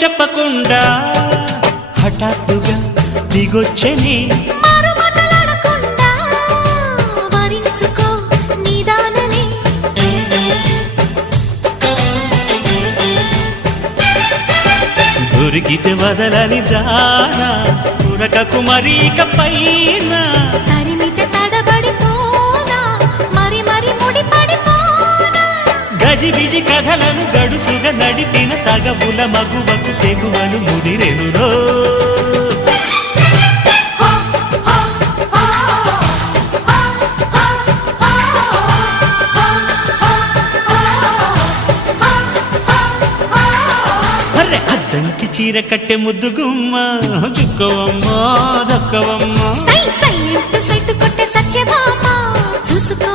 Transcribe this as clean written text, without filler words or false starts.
చెప్పకుండా హఠాత్తుగా దిగొచ్చని దొరికితే వదలని దానా పురకకు మరీక పైన తరిమితే తడబడిపోనా మరి మరి ముడిపడిపోనా గజిబిజి కథలను గడుసుగా నడిపిన తగవుల మగువకు తెగువను ముడిరెనురో అద్దంకి చీర కట్టె ముద్దు గుమ్మ చుక్కవమ్మా దక్కవమ్మా సై సై అంటూ సైతు కొట్టే సత్యభామ చూసుకో